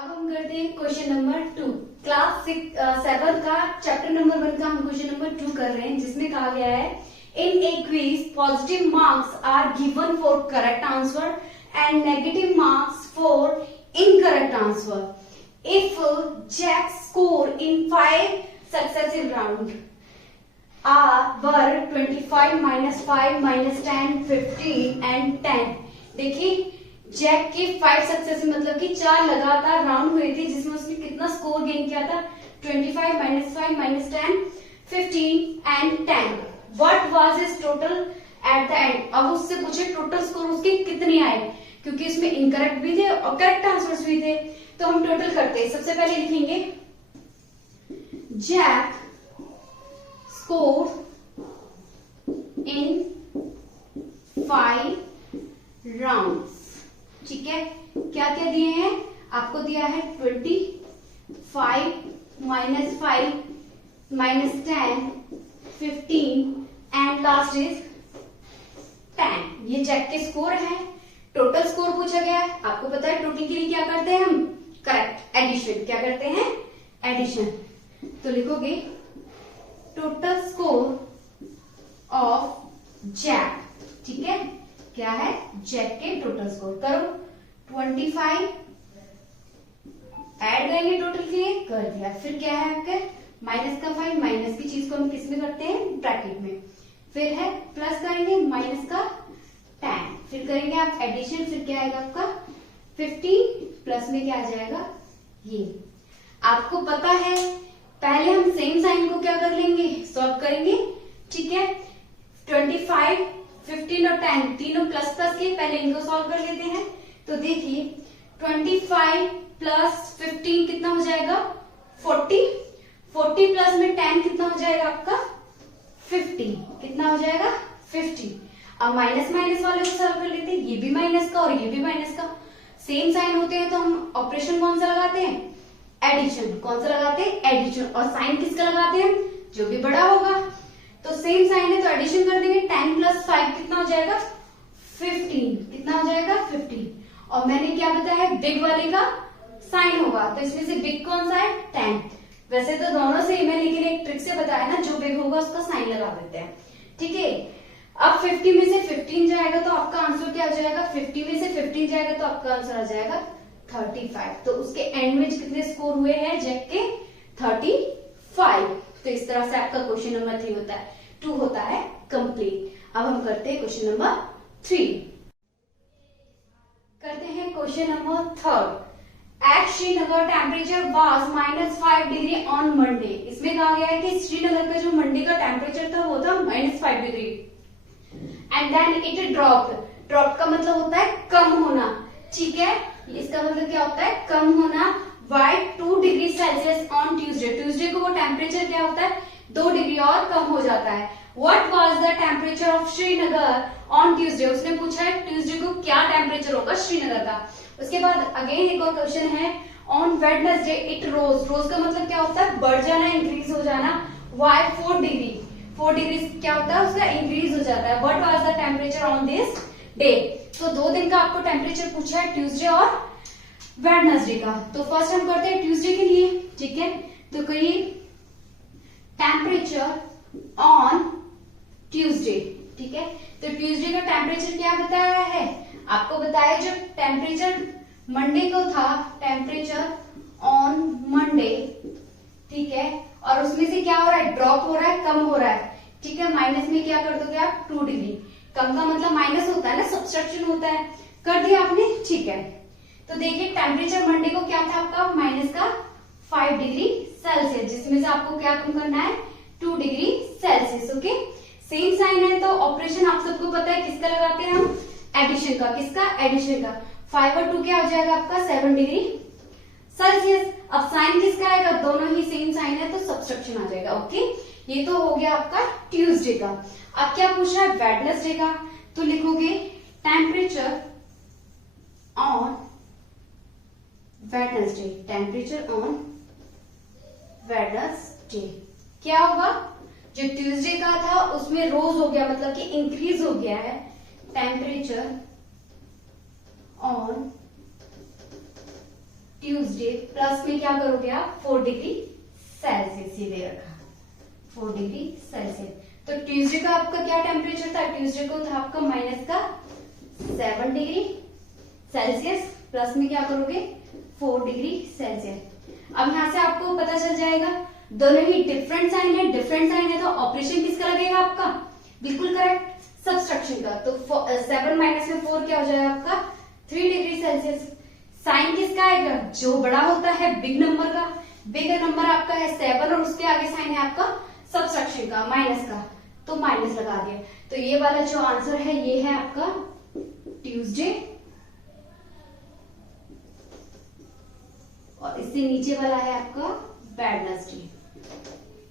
अब हम करते हैं क्वेश्चन नंबर 2। क्लास 7 का चैप्टर नंबर 1 का हम क्वेश्चन नंबर 2 कर रहे हैं, जिसमें कहा गया है in a quiz positive marks are given for correct answer and negative marks for incorrect answer if Jack score in 5 successive round were 25 -5 -10 15 and 10। देखिए जैक के 5 सक्सेसिव मतलब कि 4 लगातार राउंड हुए थे, जिसमें उसने कितना स्कोर गेन किया था 25 -5 -10 15 and 10। What was his total at the end. अब उससे पूछे टोटल स्कोर उसके कितने आए, क्योंकि इसमें इनकरेक्ट भी थे और करेक्ट आंसर्स भी थे। तो हम टोटल करते हैं। सबसे पहले लिखेंगे जैक स्कोर इन 5 राउंड्स। ठीक है, क्या क्या दिए हैं आपको? दिया है 25 -5 -10 15 एंड लास्ट इज 10। ये जैक के स्कोर है। टोटल स्कोर पूछा गया है। आपको पता है टोटल के लिए क्या करते हैं हम? Correct addition. क्या करते हैं? एडिशन। तो लिखोगे टोटल स्कोर ऑफ जैक। ठीक है, क्या है? जैक के टोटल स्कोर। करो 25 ऐड करेंगे टोटल के लिए, कर दिया। फिर क्या है आपके? माइनस का 5, माइनस की चीज को हम किस में करते हैं? ब्रैकेट में। फिर है प्लस करेंगे माइनस का 10, फिर करेंगे आप एडिशन। फिर क्या आएगा आपका 15 प्लस में क्या आ जाएगा? ये आपको पता है। पहले हम सेम साइन को क्या कर लेंगे? सॉल्व करेंगे। ठीक है, 25 15 और 10 तीनों प्लस प्लस के, पहले इनको सॉल्व कर लेते हैं। तो देखिए 25 प्लस 15 कितना हो जाएगा? 40। 40 प्लस में 10 कितना हो जाएगा आपका? 50। कितना हो जाएगा? 50। अब माइनस माइनस वाले को सॉल्व कर लेते हैं। ये भी माइनस का और ये भी माइनस का, सेम साइन होते हैं तो हम ऑपरेशन कौन सा लगाते हैं? एडिशन। कौन सा लगाते हैं? एडिशन। और साइन किसका लगाते हैं? जो भी बड़ा होगा। तो सेम साइन है तो एडिशन कर देंगे। 10 प्लस 5 कितना हो जाएगा? 15। कितना हो जाएगा? 15। और मैंने क्या बताया? बिग वाले का साइन होगा, तो इसमें से बिग कौन सा है? 10। वैसे तो दोनों सेम है, लेकिन एक ट्रिक से बताया ना, जो बिग होगा उसका साइन लगा देते हैं। ठीक है, अब 50 में से 15 जाएगा तो आपका आंसर क्या हो जाएगा? 50 में से 15 जाएगा तो आपका आंसर आ जाएगा 35। तो उसके एंड में कितने स्कोर हुए हैं जैक के? 35। तो इस तरह से आपका क्वेश्चन नंबर 3 होता है, 2 होता है कंप्लीट। अब हम करते हैं क्वेश्चन नंबर 3। करते हैं question number 3। At Srinagar temperature was -5 degree on Monday. इसमें कहा गया है कि श्रीनगर का जो मंडे का टेम्परेचर था वो था -5 degree and then it drop. Drop का मतलब होता है कम होना। ठीक है, इसका मतलब क्या होता है? कम होना। By 2 degree Celsius on Tuesday. Tuesday को वो टेम्परेचर क्या होता है? 2 डिग्री और कम हो जाता है। What was the temperature of Srinagar on Tuesday. उसने पूछा है ट्यूसडे को क्या टेम्परेचर होगा श्रीनगर का। उसके बाद अगेन एक और क्वेश्चन है ऑन वेडनेसडे इट रोज। रोज का मतलब क्या होता है? बढ़ जाना, इंक्रीज हो जाना। Y 4 degree. 4 डिग्री क्या होता है? उसका इंक्रीज हो जाता है। What was the temperature on this day. तो 2 दिन का आपको टेम्परेचर पूछा है, ट्यूसडे और वेडनेसडे का। तो फर्स्ट हम करते हैं ट्यूसडे के लिए। ठीक है, तो कहिए टेम्परेचर ऑन ट्यूसडे। ठीक है, तो ट्यूसडे का टेम्परेचर क्या बताया है? आपको बताया जो टेम्परेचर मंडे को था, टेम्परेचर ऑन मंडे। ठीक है, और उसमें से क्या हो रहा है? ड्रॉप हो रहा है, कम हो रहा है। ठीक है, माइनस में क्या कर दोगे आप? 2 डिग्री। कम का मतलब माइनस होता है ना, सब्सट्रैक्शन होता है। कर दिया आपने। ठीक है, तो देखिए टेम्परेचर मंडे को क्या था आपका? -5 डिग्री सेल्सियस, जिसमें से आपको क्या कम करना है? 2 degree Celsius. Okay, same sign है तो ऑपरेशन आप सबको पता है किसका लगाते हैं हम? एडिशन का। किसका? एडिशन का। 5 और 2 क्या हो जाएगा आपका? 7 डिग्री सेल्सियस। अब साइन किसका आएगा? दोनों ही सेम साइन है तो सब्सट्रैक्शन आ जाएगा। ओके, ये तो हो गया आपका ट्यूसडे का। अब क्या पूछ रहा है? वेडनेसडे का। तो लिखोगे temperature on Wednesday. Temperature on Wednesday क्या होगा? जो ट्यूसडे का था उसमें रोज हो गया, मतलब कि इंक्रीज हो गया है। टेम्परेचर ऑन ट्यूसडे प्लस में क्या करोगे आप 4 डिग्री सेल्सियस ही दे रखा 4 डिग्री सेल्सियस। तो ट्यूसडे का आपका क्या टेम्परेचर था, ट्यूसडे को था आपका माइनस का 7 डिग्री सेल्सियस प्लस में क्या करोगे 4 डिग्री सेल्सियस। अब यहां से आपको पता चल जाएगा दोनों ही डिफरेंट साइन है, डिफरेंट साइन है तो ऑपरेशन किसका लगेगा आपका, बिल्कुल करेक्ट, सब्सट्रैक्शन का। तो 7 माइनस में 4 क्या हो जाएगा आपका 3 डिग्री सेल्सियस। साइन किसका आएगा, जो बड़ा होता है बिग नंबर का, बिग नंबर आपका है 7 और उसके आगे साइन है आपका सब्सट्रैक्शन का माइनस का, तो माइनस लगा दिया। तो ये वाला जो आंसर है ये है आपका ट्यूसडे, और इससे नीचे वाला है आपका वेडनेसडे।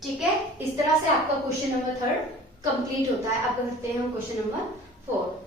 ठीक है, इस तरह से आपका क्वेश्चन नंबर 3 कंप्लीट होता है। अब करते हैं हम क्वेश्चन नंबर 4।